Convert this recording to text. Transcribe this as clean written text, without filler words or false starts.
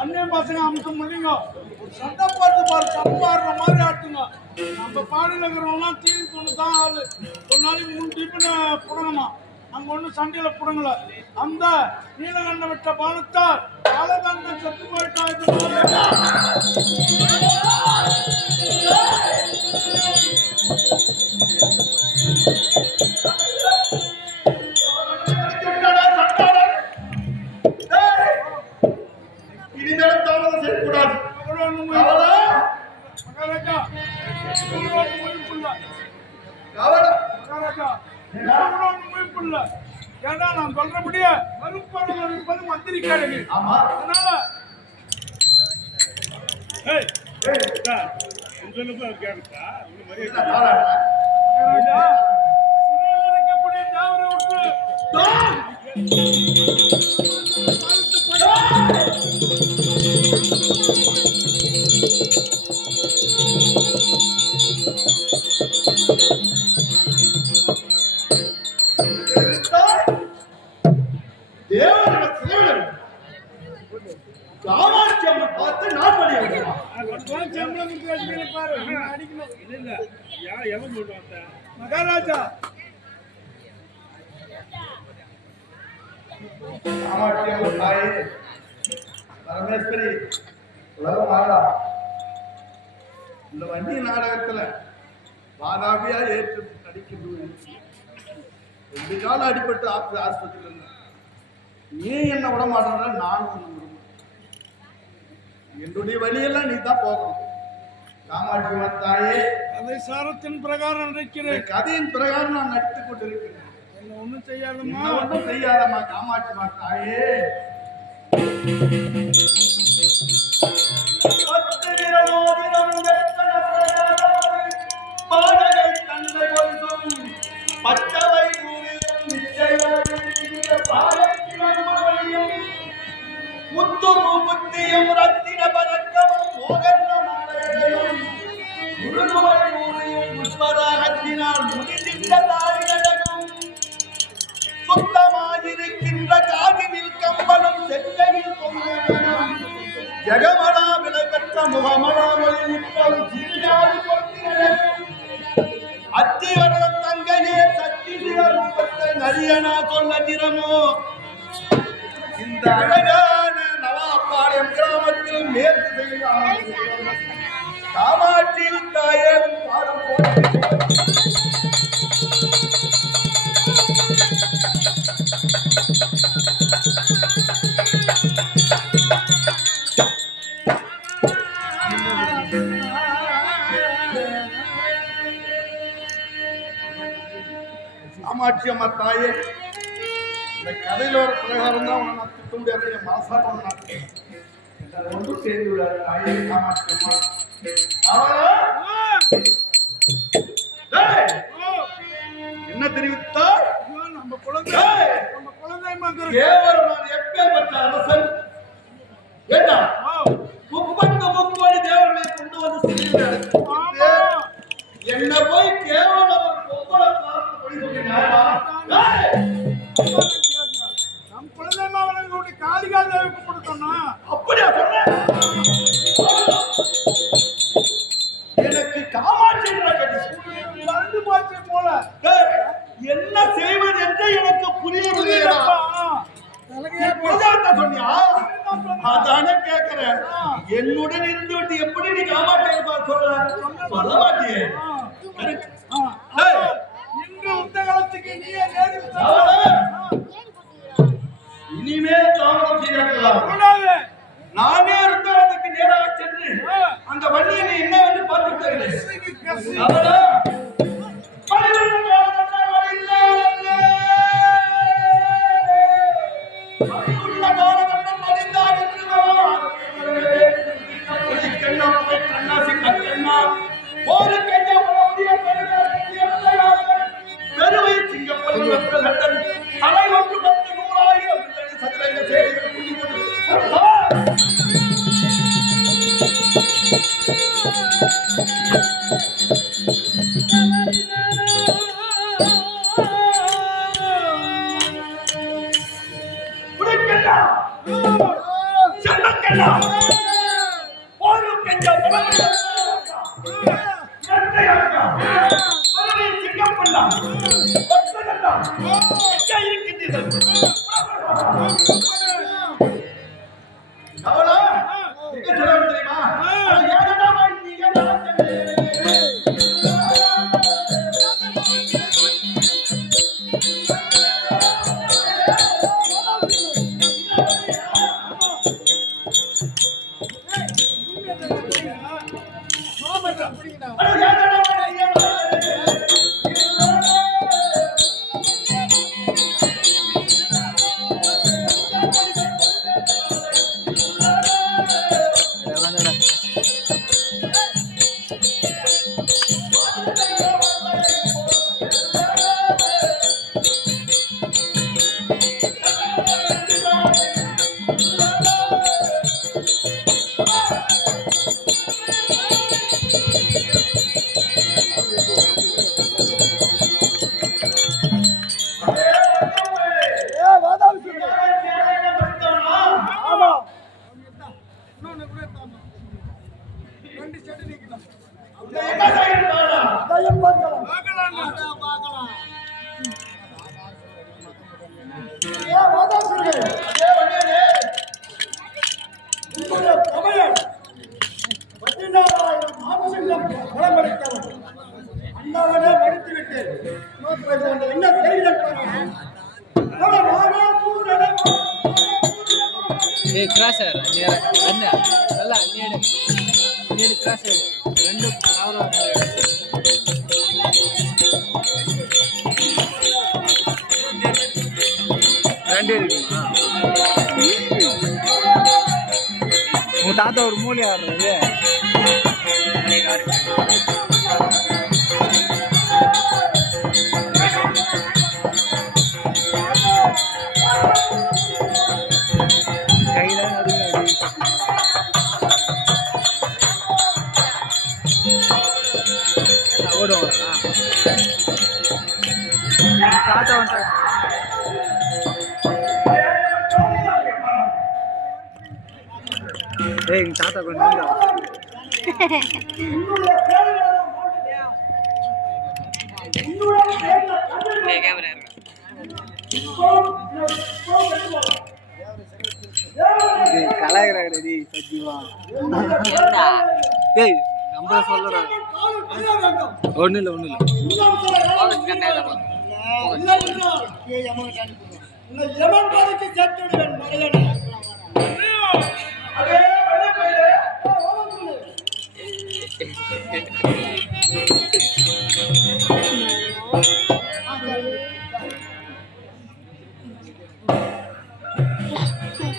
அண்ணன் பசங்க அமுத்தம் முடியுங்க சண்டை போட்டு பாரு சம்பாடுற மாதிரி ஆட்டுங்க நம்ம பாடியில் இருக்கிறவங்களாம் தீனி தொண்ணு தான் ஆளு ஒரு நாளைக்கு 3 டிஃபனை புடங்கணும் அங்க ஒன்றும் சண்டையில புடங்கல அந்த நீலகண்ட விட்ட பாலத்தார் காலகண்ட செத்து போயிட்டா ஏன்னா நான் சொல்றபடியே மறுப்படம் இருப்பது மந்திரிக்காரங்க அதனால இருக்கக்கூடிய தாவரை மகாராஜா பரமேஸ்வரி உலகமாடா இந்த வண்டி நாடகத்துல வாதாபியா ஏற்று நடிக்கிறது 2 காலம் அடிபட்டு ஆஸ்பத்திரியில் இருந்தேன் நீ என்ன விட மாட்டேன்ற நானும் என்னுடைய வழியெல்லாம் நீ தான் போகணும் காமாட்சி தாயே கதை சாரத்தின் பிரகாரம் நினைக்கிறேன் கதையின் பிரகாரம் நான் நடித்துக் கொண்டிருக்கிறேன் என்ன ஒண்ணும் செய்யாதம்மா ஒன்றும் செய்யாதம்மா காமாட்சி தாயே பச்சவை முத்து முத்தியும் ரத்தின பதக்கமும் புஷ்பராகத்தினால் முடிந்திட்ட தாரிகளும் சுத்தமாயிருக்கின்ற காதினில் கம்பலும் செல்லையில் கொங்கணும் ஜெகமலா விலை பெற்ற முகமலா மொழியிட்டால் ஜீவிகாதி அத்தி வரத தங்கையே சக்தி சிவத்தை நரியனா சொன்ன திறமோ இந்த அழகான நவாப்பாளையம் கிராமத்தில் மேற்கு செய்யலாம் காமாட்சி தாயே பாடம் காமாட்சி அம்மா தாயே இந்த கதையில ஒரு பிரகாரம் தான் நான் திட்ட முடியாது என் மனசாட்டம் ஒன்றும் செய்து விடாது தாயே காமாட்சி அம்மா என்ன தெரிவித்தார் நம்ம குழந்தை தேவர் நான் எப்பேற்பட்ட அரசன் ஏண்டா 33 தேவர்களை கொண்டு வந்து செய்கிறார் என்ன போய் கேவலம் ஒரு பொம்பளை பார்த்து படி நம் குழந்தை மாவனங்களுடைய காளிகால் தேவிக்கு கொடுத்தோம்னா அப்படியா சொன்ன எனக்கு காமாட்சி மறந்து போச்சு போல என்ன செய்வது என்று எனக்கு புரியவில்லை சொன்னியா அதான கேட்கிறேன் என்னுடன் இருந்து விட்டு எப்படி நீ காமாட்சி சொல்ல மாட்டியே இன்று உத்த காலத்துக்கு நீயே இனிமேல் தாமதம் செய்யக்கூடாது நானே இருந்ததுக்கு நேராக சென்று அந்த வண்டியை நீ என்ன என்று பார்த்துட்டேன் கண்ணா ஒரு கெஞ்ச புலவன் நன்றையாக்கா பரவே சிங்கம் பண்ணா பக்தகண்ணா எங்கே இருக்கின்றீர்கள் அவளா எங்க சொல்ல தெரியுமா யாரடா நீங்க క్రాసర్ అన్న అల్ల నేడు క్రాసర్ రెండు ரெண்டு இருக்குமா உங்க தாத்தா ஒரு மூலி ஆடுறது ஓடும் தாத்தா வந்து ஏய் எங்க தாத்தா கொஞ்சம் கேமரா கலாய்கிறாங்க சத்தியமா ஏய் நம்ம சொல்லுறோம் ஒன்றும் இல்லை ஒன்றும் இல்லை